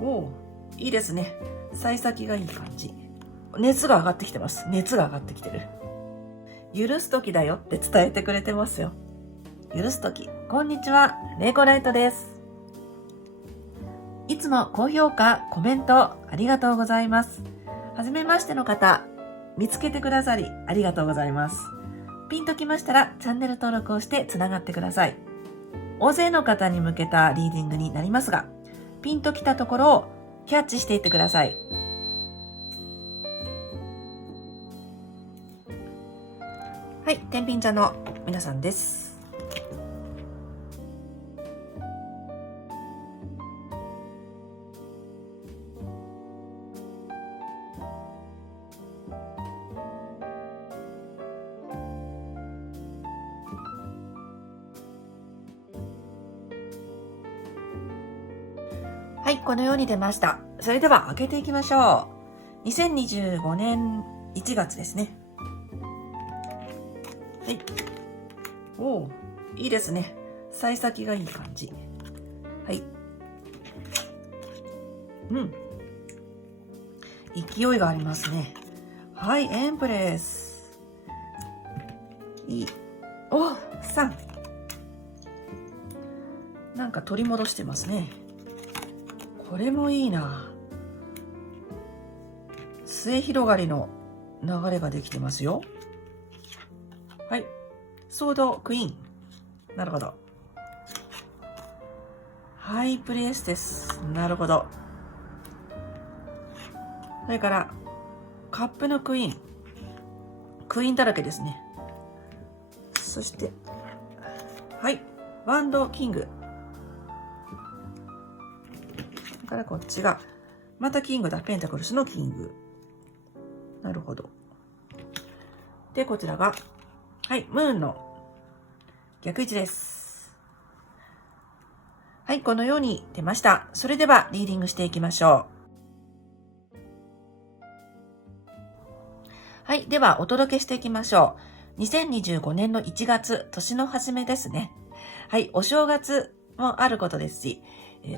おお、いいですね。幸先がいい感じ。熱が上がってきてます。熱が上がってきてる。許す時だよって伝えてくれてますよ。許す時。こんにちは、レイコライトです。いつも高評価、コメントありがとうございます。はじめましての方、見つけてくださりありがとうございます。ピンときましたらチャンネル登録をしてつながってください。大勢の方に向けたリーディングになりますが、ピンときたところをキャッチしていってください。はい、天秤座の皆さんです。はい、このように出ました。それでは開けていきましょう。2025年1月ですね。はい。おお、いいですね。幸先がいい感じ。はい。勢いがありますね。はい、エンプレス。いい。お、3。なんか取り戻してますね。これもいいな。末広がりの流れができてますよ。はい。ソードクイーン。なるほど。ハイプリエステス。なるほど。それから、カップのクイーン。クイーンだらけですね。そして、はい。ワンドキング。それからこっちが、またキングだ。ペンタクルスのキング。なるほど。で、こちらが、はい。ムーンの逆位置です。はい。このように出ました。それでは、リーディングしていきましょう。はい。では、お届けしていきましょう。2025年の1月、年の初めですね。はい。お正月もあることですし、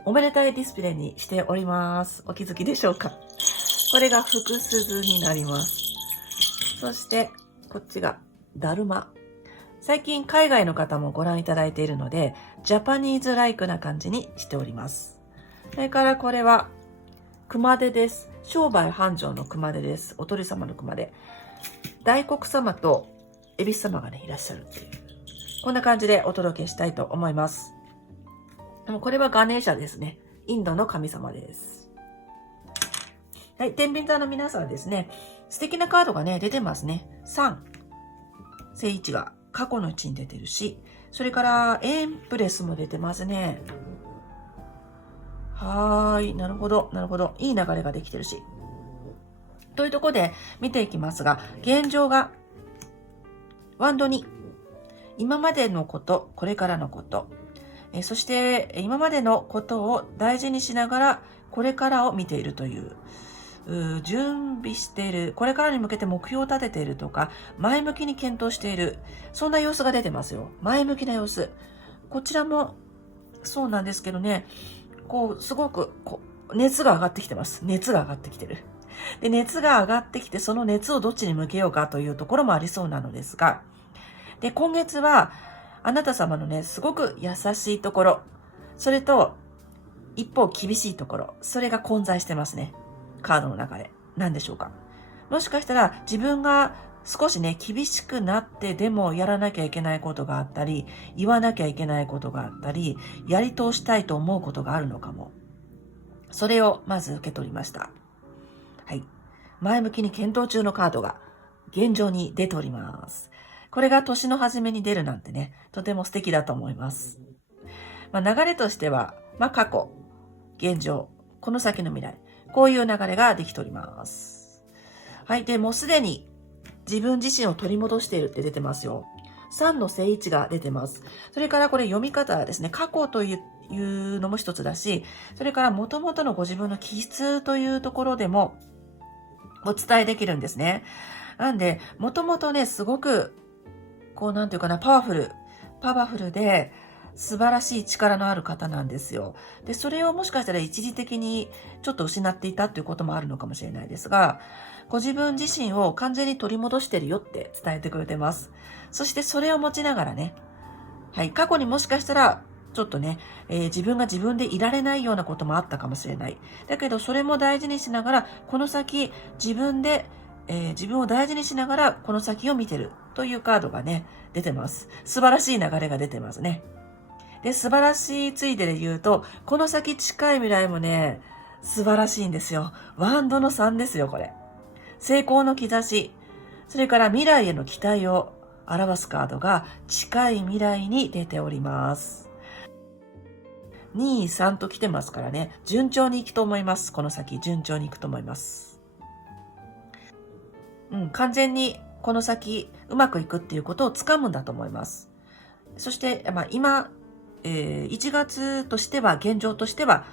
おめでたいディスプレイにしております。お気づきでしょうか？これが福鈴になります。そして、こっちがだるま。最近海外の方もご覧いただいているので、ジャパニーズライクな感じにしております。それからこれは熊手です。商売繁盛の熊手です。お鳥様の熊手。大黒様と恵比寿様がね、いらっしゃるっていう。こんな感じでお届けしたいと思います。でもこれはガネーシャですね。インドの神様です。はい、天秤座の皆さんですね。素敵なカードがね、出てますね。3。正位置が過去の位置に出てるし、それからエンプレスも出てますね。はーい、なるほど、なるほど。いい流れができてるし。というところで見ていきますが、現状がワンド2。今までのこと、これからのこと。そして今までのことを大事にしながらこれからを見ているという、準備している、これからに向けて目標を立てているとか、前向きに検討している、そんな様子が出てますよ。前向きな様子。こちらもそうなんですけどね、すごく熱が上がってきてます。熱が上がってきてる。で、熱が上がってきて、その熱をどっちに向けようかというところもありそうなのですが、で、今月は、あなた様のね、すごく優しいところ、それと、一方厳しいところ、それが混在してますね。カードの中で。何でしょうか。もしかしたら、自分が少しね、厳しくなってでもやらなきゃいけないことがあったり、言わなきゃいけないことがあったり、やり通したいと思うことがあるのかも。それをまず受け取りました。はい。前向きに検討中のカードが現状に出ております。これが年の初めに出るなんてね、とても素敵だと思います。流れとしては、過去、現状、この先の未来、こういう流れができております。はい。で、もうすでに自分自身を取り戻しているって出てますよ。3の正位置が出てます。それからこれ読み方はですね、過去というのも一つだし、それから元々のご自分の気質というところでもお伝えできるんですね。なんで、もともとね、すごく、なんていうかな、パワフルで、素晴らしい力のある方なんですよ。で、それをもしかしたら一時的にちょっと失っていたということもあるのかもしれないですが、ご自分自身を完全に取り戻してるよって伝えてくれてます。そしてそれを持ちながらね、はい、過去にもしかしたらちょっとね、自分が自分でいられないようなこともあったかもしれない。だけどそれも大事にしながら、この先自分で、自分を大事にしながらこの先を見てるというカードがね、出てます。素晴らしい流れが出てますね。で、素晴らしいついでで言うと、この先近い未来もね、素晴らしいんですよ。ワンドの3ですよ、これ。成功の兆し、それから未来への期待を表すカードが近い未来に出ております。2、3と来てますからね、順調にいくと思います。この先、順調にいくと思います。完全にこの先、うまくいくっていうことをつかむんだと思います。そして、今、1月としては、現状としては、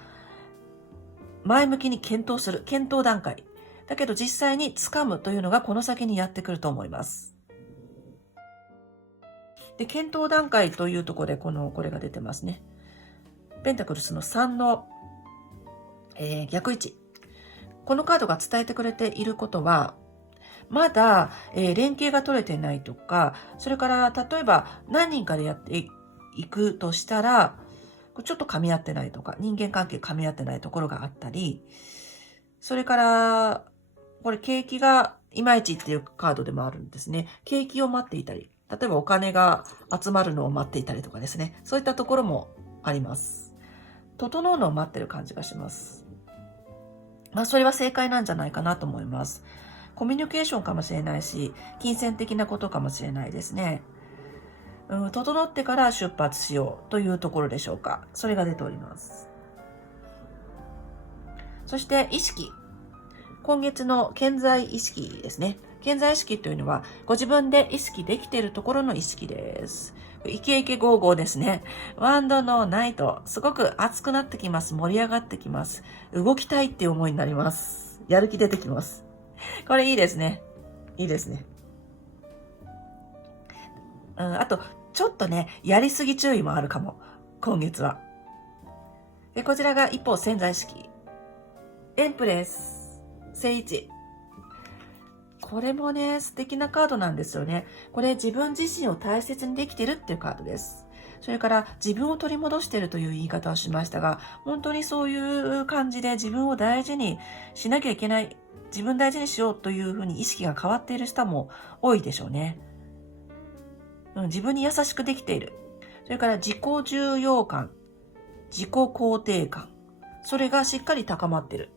前向きに検討する、検討段階。だけど実際に掴むというのがこの先にやってくると思います。で、検討段階というところで、これが出てますね。ペンタクルスの3の、逆位置。このカードが伝えてくれていることは、まだ、連携が取れてないとか、それから例えば何人かでやっていくとしたら、ちょっと噛み合ってないとか、人間関係噛み合ってないところがあったり、それから、これ景気がいまいちっていうカードでもあるんですね。景気を待っていたり、例えばお金が集まるのを待っていたりとかですね。そういったところもあります。整うのを待ってる感じがします。それは正解なんじゃないかなと思います。コミュニケーションかもしれないし、金銭的なことかもしれないですね。整ってから出発しようというところでしょうか。それが出ております。そして意識。今月の健在意識ですね。健在意識というのは、ご自分で意識できているところの意識です。イケイケゴーゴーですね。ワンドのナイト。すごく熱くなってきます。盛り上がってきます。動きたいっていう思いになります。やる気出てきます。これいいですね。いいですね。あと、ちょっとね、やりすぎ注意もあるかも。今月は。で、こちらが一方潜在意識。エンプレス。聖一。これもね、素敵なカードなんですよね。これ自分自身を大切にできてるっていうカードです。それから自分を取り戻してるという言い方をしましたが、本当にそういう感じで自分を大事にしなきゃいけない、自分大事にしようというふうに意識が変わっている人も多いでしょうね。自分に優しくできている。それから自己重要感、自己肯定感。それがしっかり高まっている。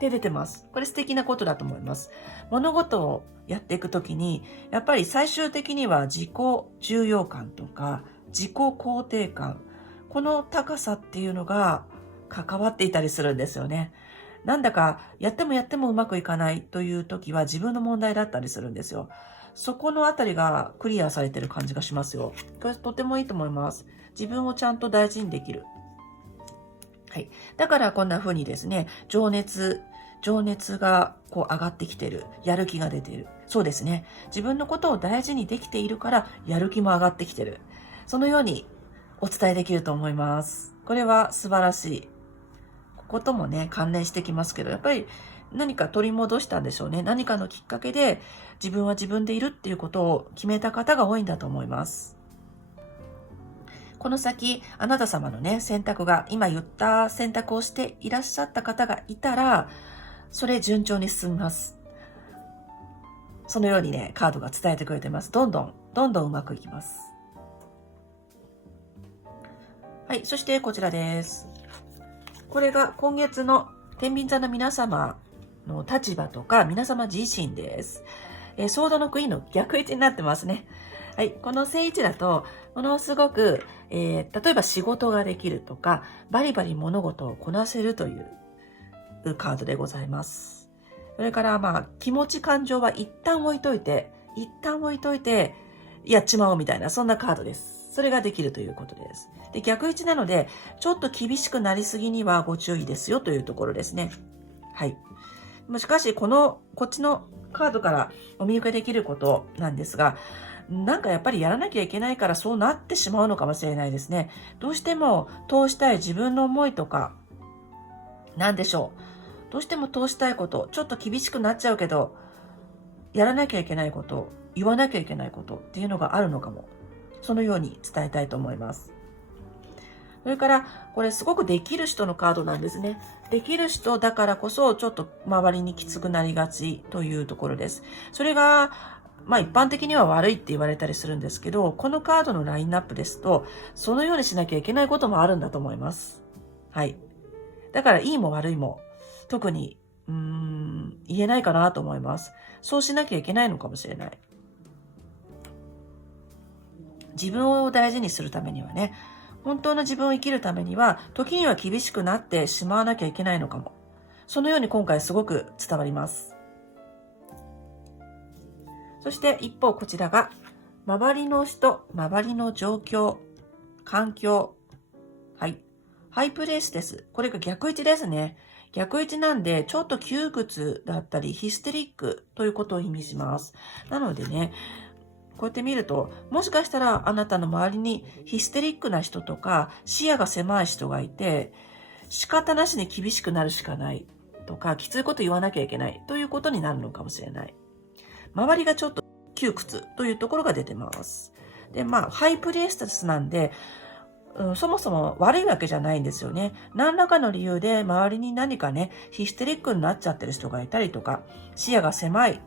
で出てます。これ素敵なことだと思います。物事をやっていくときに、やっぱり最終的には自己重要感とか自己肯定感、この高さっていうのが関わっていたりするんですよね。なんだかやってもうまくいかないというときは自分の問題だったりするんですよ。そこのあたりがクリアされてる感じがしますよ。これとてもいいと思います。自分をちゃんと大事にできる。はい。だからこんな風にですね、情熱がこう上がってきてる。やる気が出ている。そうですね。自分のことを大事にできているから、やる気も上がってきてる。そのようにお伝えできると思います。これは素晴らしい。ここともね、関連してきますけど、やっぱり何か取り戻したんでしょうね。何かのきっかけで自分は自分でいるっていうことを決めた方が多いんだと思います。この先、あなた様のね、選択が、今言った選択をしていらっしゃった方がいたら、それ順調に進みます。そのようにね、カードが伝えてくれてます。どんどんうまくいきます。はい、そしてこちらです。これが今月の天秤座の皆様の立場とか、皆様自身です。ソードのクイーンの逆位置になってますね。はい、この正位置だと、ものすごく、例えば仕事ができるとか、バリバリ物事をこなせるというカードでございます。それから気持ち感情は一旦置いといて、やっちまおうみたいな、そんなカードです。それができるということです。で、逆位置なので、ちょっと厳しくなりすぎにはご注意ですよというところですね。はい。しかし、こっちのカードからお見受けできることなんですが、なんかやっぱりやらなきゃいけないからそうなってしまうのかもしれないですね。どうしても通したい自分の思いとか、なんでしょう。どうしても通したいこと、ちょっと厳しくなっちゃうけど、やらなきゃいけないこと、言わなきゃいけないことっていうのがあるのかも。そのように伝えたいと思います。それから、これすごくできる人のカードなんですね。できる人だからこそ、ちょっと周りにきつくなりがちというところです。それが、一般的には悪いって言われたりするんですけど、このカードのラインナップですと、そのようにしなきゃいけないこともあるんだと思います。はい。だから、いいも悪いも、特に、言えないかなと思います。そうしなきゃいけないのかもしれない。自分を大事にするためにはね、本当の自分を生きるためには、時には厳しくなってしまわなきゃいけないのかも。そのように今回すごく伝わります。そして一方こちらが、周りの人、周りの状況、環境。はい。ハイプレイスです。これが逆位置ですね。逆位置なんで、ちょっと窮屈だったり、ヒステリックということを意味します。なのでね、こうやって見ると、もしかしたらあなたの周りにヒステリックな人とか視野が狭い人がいて、仕方なしに厳しくなるしかないとか、きついこと言わなきゃいけないということになるのかもしれない。周りがちょっと窮屈というところが出てます。で、ハイプレイスタスなんで、そもそも悪いわけじゃないんですよね。何らかの理由で周りに何かね、ヒステリックになっちゃってる人がいたりとか、視野が狭い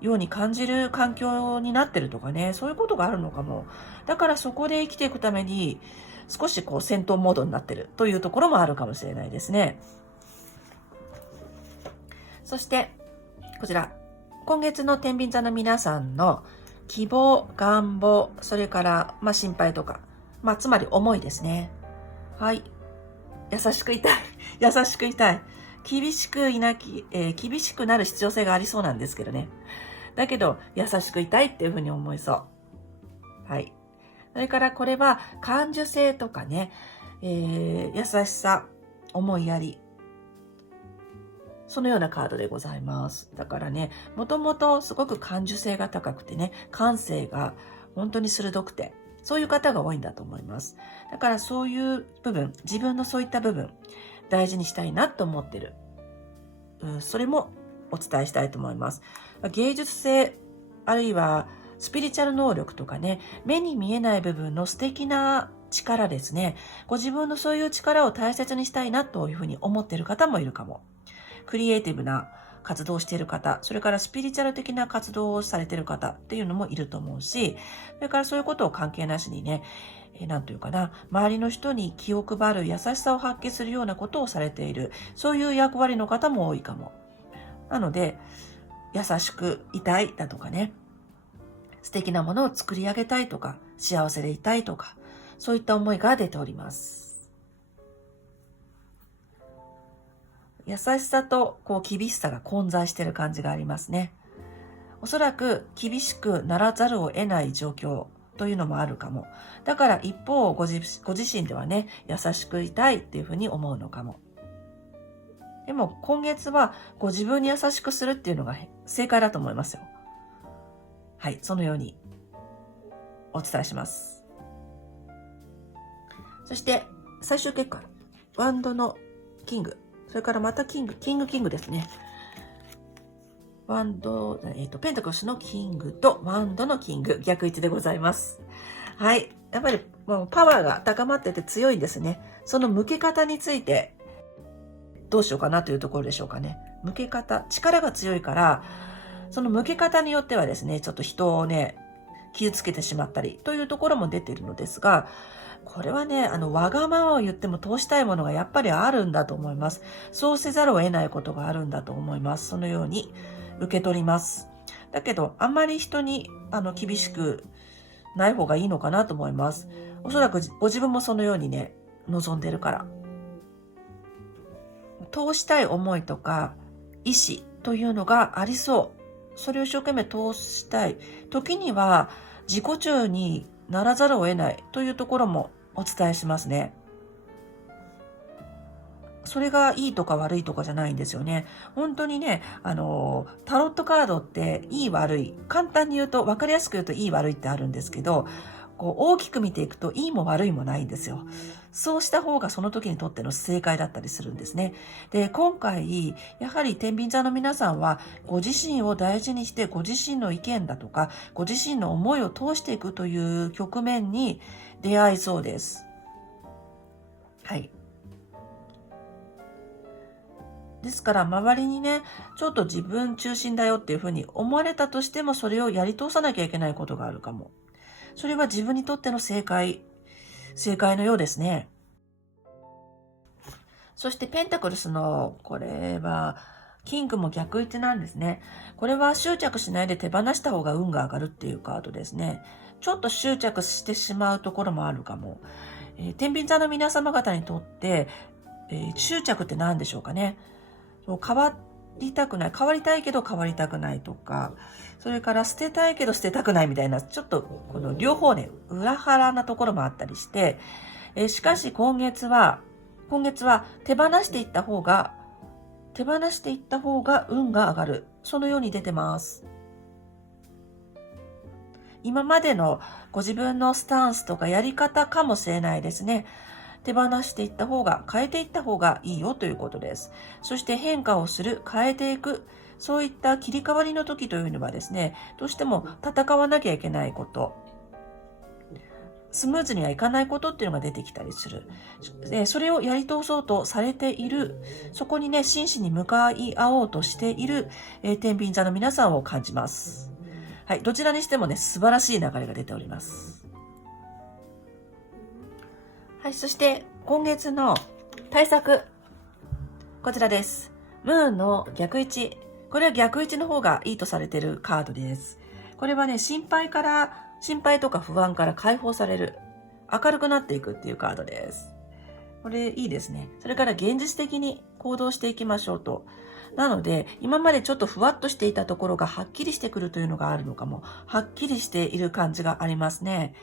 ように感じる環境になってるとかね、そういうことがあるのかも。だからそこで生きていくために、少し戦闘モードになってるというところもあるかもしれないですね。そして、こちら、今月の天秤座の皆さんの希望、願望、それから、心配とか、つまり思いですね。はい。優しくいたい。優しくいたい。厳しくなる必要性がありそうなんですけどね。だけど、優しくいたいっていうふうに思いそう。はい。それからこれは、感受性とかね、優しさ、思いやり。そのようなカードでございます。だからね、もともとすごく感受性が高くてね、感性が本当に鋭くて、そういう方が多いんだと思います。だからそういう部分、自分のそういった部分、大事にしたいなと思ってる。それもお伝えしたいと思います。芸術性、あるいはスピリチュアル能力とかね、目に見えない部分の素敵な力ですね。ご自分のそういう力を大切にしたいなというふうに思っている方もいるかも。クリエイティブな活動をしている方、それからスピリチュアル的な活動をされている方っていうのもいると思うし、それからそういうことを関係なしにね、なんというかな、周りの人に気を配る優しさを発揮するようなことをされている、そういう役割の方も多いかも。なので、優しくいたいだとかね、素敵なものを作り上げたいとか、幸せでいたいとか、そういった思いが出ております。優しさと厳しさが混在している感じがありますね。おそらく厳しくならざるを得ない状況というのもあるかも。だから一方ご自身ではね、優しくいたいっていうふうに思うのかも。でも今月はご自分に優しくするっていうのが正解だと思いますよ。はい、そのようにお伝えします。そして最終結果、ワンドのキング。それからまたキングですね。ワンド、ペンタクルスのキングとワンドのキング、逆位置でございます。はい。やっぱりもうパワーが高まってて強いんですね。その向け方についてどうしようかなというところでしょうかね。向け方、力が強いから、その向け方によってはですね、ちょっと人をね、傷つけてしまったりというところも出ているのですが、これはね、わがままを言っても通したいものがやっぱりあるんだと思います。そうせざるを得ないことがあるんだと思います。そのように受け取ります。だけど、あんまり人に厳しくない方がいいのかなと思います。おそらくご自分もそのようにね、望んでるから。通したい思いとか意志というのがありそう。それを一生懸命通したい。時には自己中にならざるを得ないというところもお伝えしますね。それがいいとか悪いとかじゃないんですよね。本当にね、タロットカードっていい悪い、簡単に言うと、分かりやすく言うといい悪いってあるんですけど、こう大きく見ていくといいも悪いもないんですよ。そうした方がその時にとっての正解だったりするんですね。で、今回、やはり天秤座の皆さんは、ご自身を大事にして、ご自身の意見だとか、ご自身の思いを通していくという局面に出会いそうです。はい。ですから周りにね、ちょっと自分中心だよっていうふうに思われたとしても、それをやり通さなきゃいけないことがあるかも。それは自分にとっての正解のようですね。そしてペンタクルスの、これは、キングも逆位置なんですね。これは執着しないで手放した方が運が上がるっていうカードですね。ちょっと執着してしまうところもあるかも。天秤座の皆様方にとって、執着って何でしょうかね。変わりたくない。変わりたいけど変わりたくないとか、それから捨てたいけど捨てたくないみたいな、ちょっとこの両方ね、裏腹なところもあったりして、しかし今月は手放していった方が運が上がる。そのように出てます。今までのご自分のスタンスとかやり方かもしれないですね。手放していった方が、変えていった方がいいよということです。そして変化をする、変えていく、そういった切り替わりの時というのはですね、どうしても戦わなきゃいけないこと、スムーズにはいかないことっていうのが出てきたりする。それをやり通そうとされている、そこにね、真摯に向かい合おうとしている、天秤座の皆さんを感じます。はい、どちらにしてもね、素晴らしい流れが出ております。はい、そして今月の対策、こちらです。ムーンの逆位置。これは逆位置の方がいいとされているカードです。これはね、心配とか不安から解放される。明るくなっていくっていうカードです。これいいですね。それから現実的に行動していきましょうと。なので、今までちょっとふわっとしていたところがはっきりしてくるというのがあるのかも。はっきりしている感じがありますね。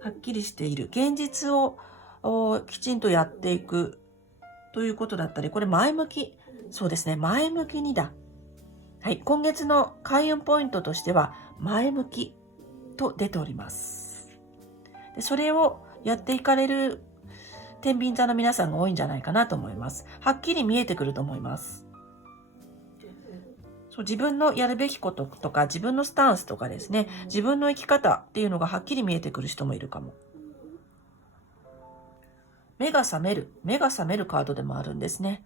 はっきりしている。現実をきちんとやっていくということだったり、これ前向き。そうですね。前向きにだ。はい。今月の開運ポイントとしては、前向きと出ております。でそれをやっていかれる天秤座の皆さんが多いんじゃないかなと思います。はっきり見えてくると思います。自分のやるべきこととか、自分のスタンスとかですね、自分の生き方っていうのがはっきり見えてくる人もいるかも。目が覚めるカードでもあるんですね。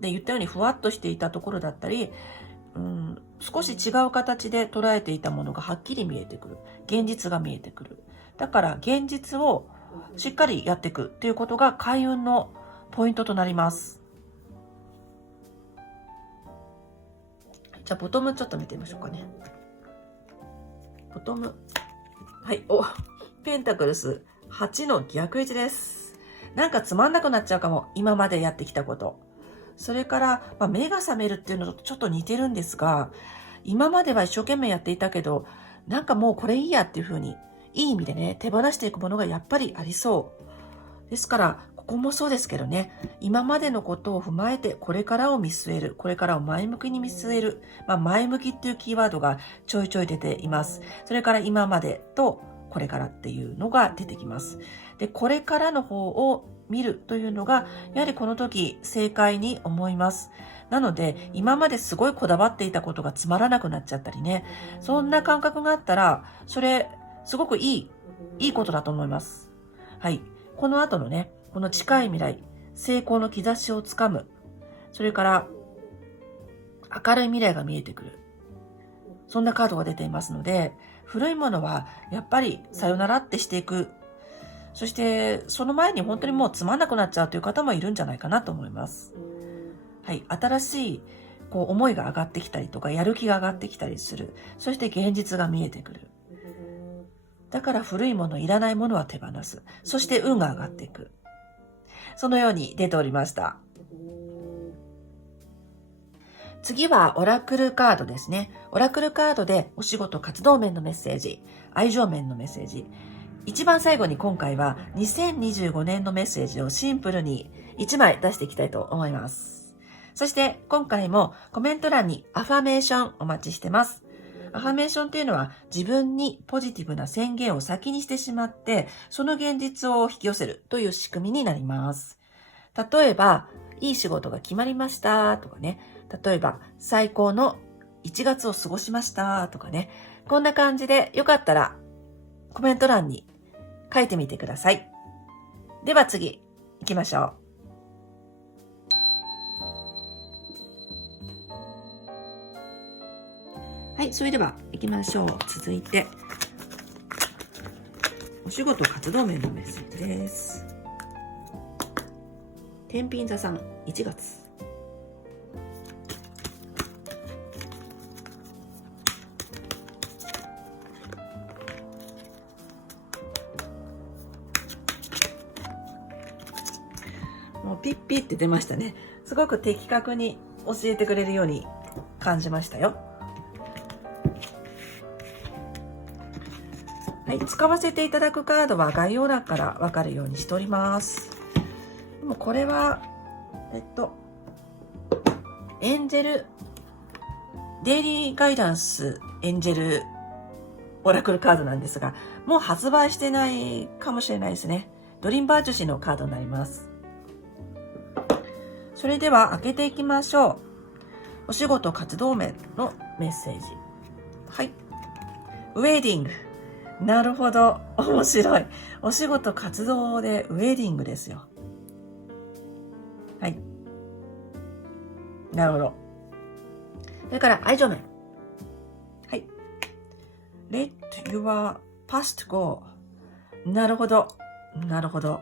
で、言ったようにふわっとしていたところだったり、少し違う形で捉えていたものがはっきり見えてくる。現実が見えてくる。だから現実をしっかりやっていくということが開運のポイントとなります。じゃあボトムちょっと見てみましょうかね。ボトム。はい。ペンタクルス8の逆位置です。なんかつまんなくなっちゃうかも。今までやってきたこと。それから、目が覚めるっていうのとちょっと似てるんですが、今までは一生懸命やっていたけど、なんかもうこれいいやっていう風に、いい意味でね、手放していくものがやっぱりありそう。ですから、ここもそうですけどね、今までのことを踏まえて、これからを見据える、これからを前向きに見据える、前向きっていうキーワードがちょいちょい出ています。それから今までとこれからっていうのが出てきます。で、これからの方を見るというのが、やはりこの時正解に思います。なので、今まですごいこだわっていたことがつまらなくなっちゃったりね、そんな感覚があったら、それ、すごくいいことだと思います。はい。この後のね、この近い未来、成功の兆しをつかむ。それから、明るい未来が見えてくる。そんなカードが出ていますので、古いものはやっぱりさよならってしていく。そして、その前に本当にもうつまんなくなっちゃうという方もいるんじゃないかなと思います。はい。新しい思いが上がってきたりとか、やる気が上がってきたりする。そして現実が見えてくる。だから古いもの、いらないものは手放す。そして運が上がっていく。そのように出ておりました。次はオラクルカードですね。オラクルカードでお仕事活動面のメッセージ、愛情面のメッセージ。一番最後に今回は2025年のメッセージをシンプルに1枚出していきたいと思います。そして今回もコメント欄にアファメーションお待ちしてます。アファメーションっていうのは自分にポジティブな宣言を先にしてしまって、その現実を引き寄せるという仕組みになります。例えば、いい仕事が決まりましたとかね。例えば、最高の1月を過ごしましたとかね。こんな感じでよかったらコメント欄に書いてみてください。では次行きましょう。はい、それでは行きましょう。続いて、お仕事活動面のメッセージです。天秤座さん、1月。もうピッピッって出ましたね。すごく的確に教えてくれるように感じましたよ。はい、使わせていただくカードは概要欄からわかるようにしております。でもこれは、エンジェル、デイリーガイダンスエンジェルオラクルカードなんですが、もう発売してないかもしれないですね。ドリンバー女子のカードになります。それでは開けていきましょう。お仕事活動面のメッセージ。はい。ウェディング。なるほど。面白い。お仕事活動でウェディングですよ。はい。なるほど。それから愛情面。はい。Let your past go. なるほど。なるほど。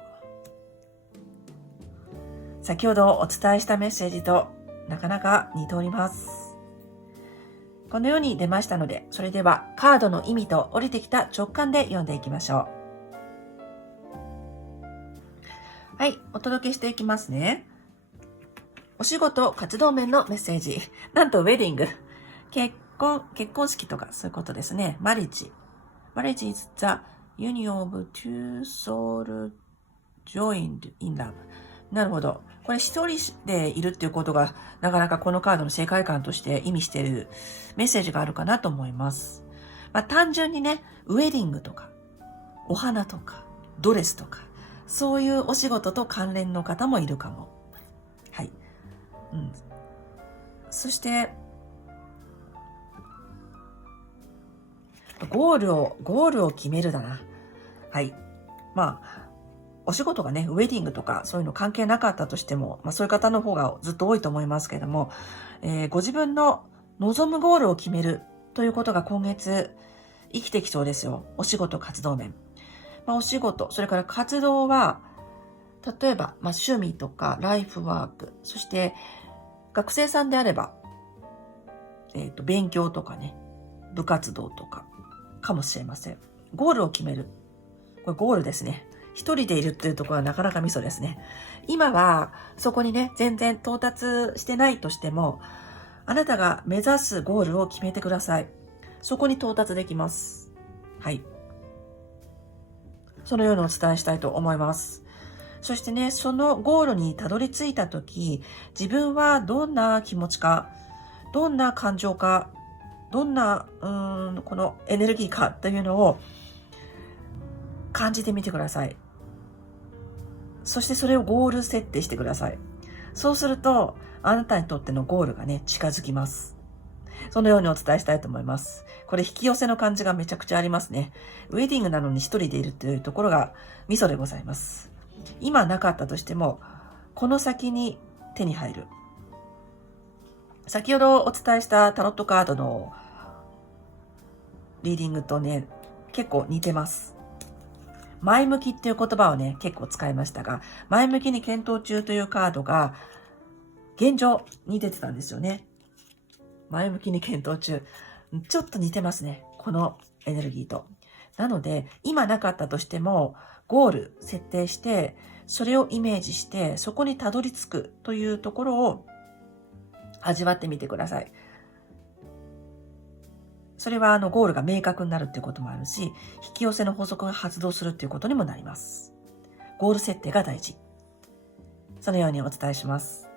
先ほどお伝えしたメッセージとなかなか似ております。このように出ましたので、それではカードの意味と降りてきた直感で読んでいきましょう。はい、お届けしていきますね。お仕事、活動面のメッセージ。なんとウェディング。結婚式とかそういうことですね。マリッジ。Marriage is the union of two souls joined in love. なるほど。これ一人でいるっていうことがなかなかこのカードの世界観として意味しているメッセージがあるかなと思います。単純にね、ウェディングとか、お花とか、ドレスとか、そういうお仕事と関連の方もいるかも。はい。そして、ゴールを決めるだな。はい。お仕事がね、ウェディングとかそういうの関係なかったとしても、そういう方の方がずっと多いと思いますけれども、ご自分の望むゴールを決めるということが今月生きてきそうですよ。お仕事、活動面。お仕事、それから活動は、例えば、趣味とかライフワーク、そして学生さんであれば、勉強とかね、部活動とかかもしれません。ゴールを決める。これゴールですね。一人でいるっていうところはなかなかミソですね。今はそこにね、全然到達してないとしても、あなたが目指すゴールを決めてください。そこに到達できます。はい。そのようにお伝えしたいと思います。そしてね、そのゴールにたどり着いたとき、自分はどんな気持ちか、どんな感情か、どんな、このエネルギーかというのを感じてみてください。そしてそれをゴール設定してください。そうすると、あなたにとってのゴールがね、近づきます。そのようにお伝えしたいと思います。これ引き寄せの感じがめちゃくちゃありますね。ウェディングなのに一人でいるというところがミソでございます。今なかったとしても、この先に手に入る。先ほどお伝えしたタロットカードのリーディングとね、結構似てます。前向きっていう言葉をね、結構使いましたが、前向きに検討中というカードが現状に出てたんですよね。前向きに検討中。ちょっと似てますね。このエネルギーと。なので、今なかったとしても、ゴール設定して、それをイメージして、そこにたどり着くというところを味わってみてください。それはゴールが明確になるっていうこともあるし、引き寄せの法則が発動するっていうことにもなります。ゴール設定が大事。そのようにお伝えします。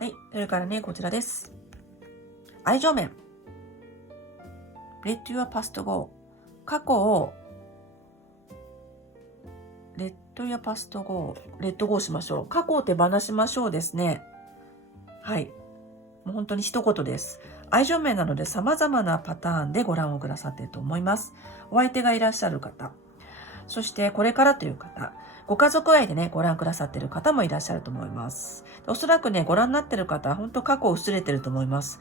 はい。それからね、こちらです。愛情面。Let your past go。過去をLet your past go。レッドゴーしましょう。過去を手放しましょうですね。はい。もう本当に一言です。愛情面なので様々なパターンでご覧をくださっていると思います。お相手がいらっしゃる方、そしてこれからという方、ご家族愛でね、ご覧くださっている方もいらっしゃると思います。おそらくね、ご覧になっている方は本当過去を薄れていると思います。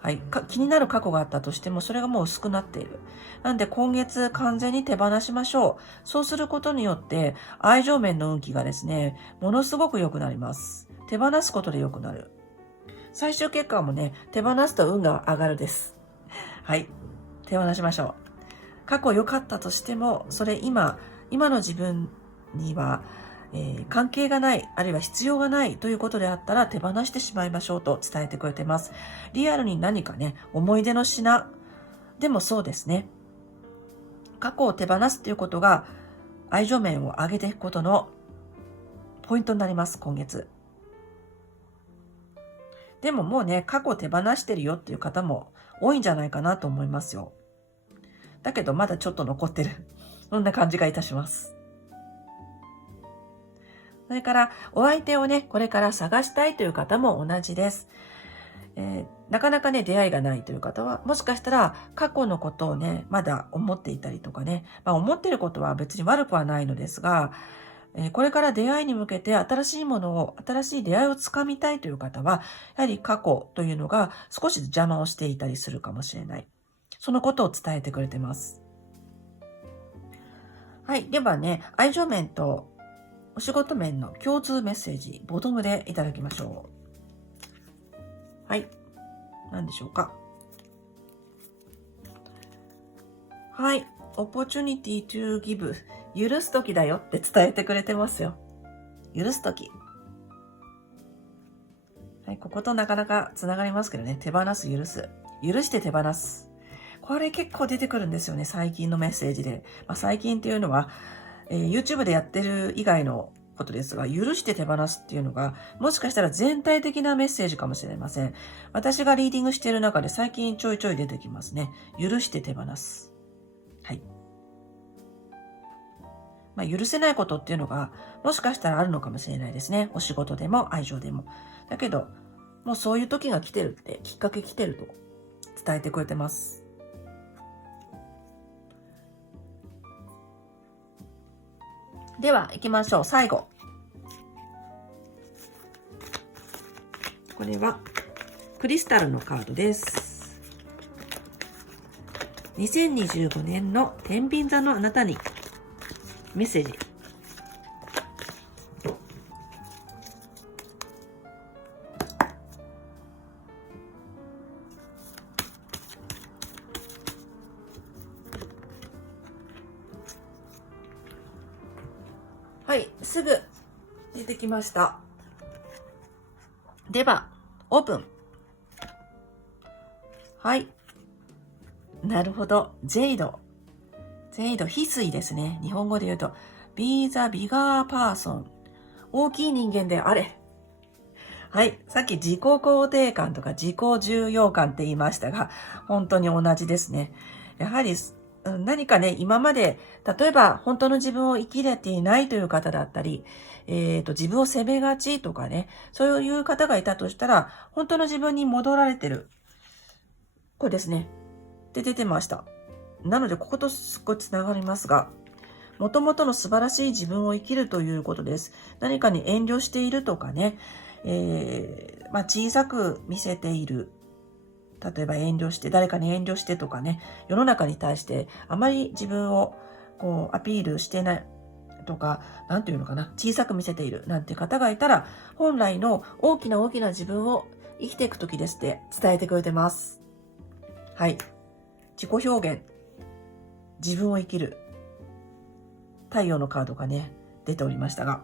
はい。気になる過去があったとしても、それがもう薄くなっている。なんで今月完全に手放しましょう。そうすることによって、愛情面の運気がですね、ものすごく良くなります。手放すことで良くなる。最終結果もね、手放すと運が上がるです。はい。手放しましょう。過去良かったとしても、それ今の自分には、関係がない、あるいは必要がないということであったら手放してしまいましょうと伝えてくれてます。リアルに何かね、思い出の品でもそうですね。過去を手放すということが愛情面を上げていくことのポイントになります、今月。でももうね、過去を手放してるよっていう方も多いんじゃないかなと思いますよ。だけどまだちょっと残ってる。そんな感じがいたします。それからお相手をね、これから探したいという方も同じです。なかなかね、出会いがないという方は、もしかしたら過去のことをね、まだ思っていたりとかね、思っていることは別に悪くはないのですが、これから出会いに向けて新しいものを、新しい出会いをつかみたいという方は、やはり過去というのが少し邪魔をしていたりするかもしれない。そのことを伝えてくれてます。はい。ではね、愛情面とお仕事面の共通メッセージ、ボトムでいただきましょう。はい。何でしょうか。はい。opportunity to give。許すときだよって伝えてくれてますよ。許すとき。はい。こことなかなかつながりますけどね。手放す、許す。許して手放す。これ結構出てくるんですよね。最近のメッセージで。最近っていうのは、YouTube でやってる以外のことですが、許して手放すっていうのが、もしかしたら全体的なメッセージかもしれません。私がリーディングしている中で最近ちょいちょい出てきますね。許して手放す。はい。許せないことっていうのが、もしかしたらあるのかもしれないですね。お仕事でも愛情でも。だけど、もうそういう時が来てるって、きっかけ来てると伝えてくれてます。では、行きましょう。最後。これは、クリスタルのカードです。2025年の天秤座のあなたに、メッセージ。はい、すぐ出てきました。では、オープン。はい。なるほど。ジェイド、翡翠ですね。日本語で言うと、be the bigger person。大きい人間であれ。はい。さっき自己肯定感とか自己重要感って言いましたが、本当に同じですね。やはり、何かね、今まで、例えば本当の自分を生きれていないという方だったり、自分を責めがちとかね、そういう方がいたとしたら、本当の自分に戻られてる。これですね。で、出てました。なので、こことすっごいつながりますが、もともとの素晴らしい自分を生きるということです。何かに遠慮しているとかね、小さく見せている。例えば遠慮して、誰かに遠慮してとかね、世の中に対してあまり自分をこうアピールしてないとか、なんていうのかな、小さく見せているなんて方がいたら、本来の大きな自分を生きていくときですって伝えてくれてます。はい。自己表現。自分を生きる。太陽のカードがね、出ておりましたが。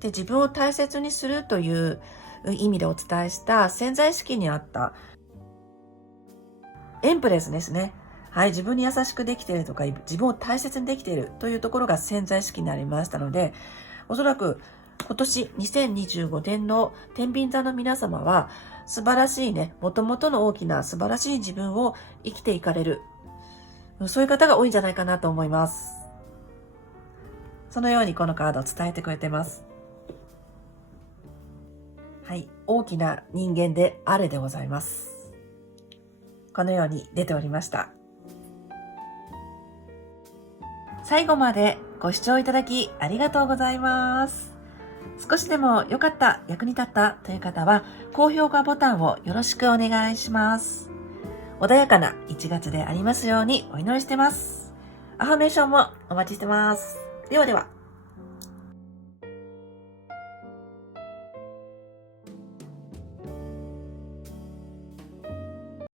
で、自分を大切にするという意味でお伝えした潜在意識にあったエンプレスですね。はい、自分に優しくできているとか、自分を大切にできているというところが潜在意識になりましたので、おそらく今年2025年の天秤座の皆様は、素晴らしいね、元々の大きな素晴らしい自分を生きていかれる。そういう方が多いんじゃないかなと思います。そのようにこのカードを伝えてくれてます。はい、大きな人間であれでございます。このように出ておりました。最後までご視聴いただきありがとうございます。少しでも良かった、役に立ったという方は、高評価ボタンをよろしくお願いします。穏やかな1月でありますようにお祈りしてます。アファメーションもお待ちしてます。ではでは。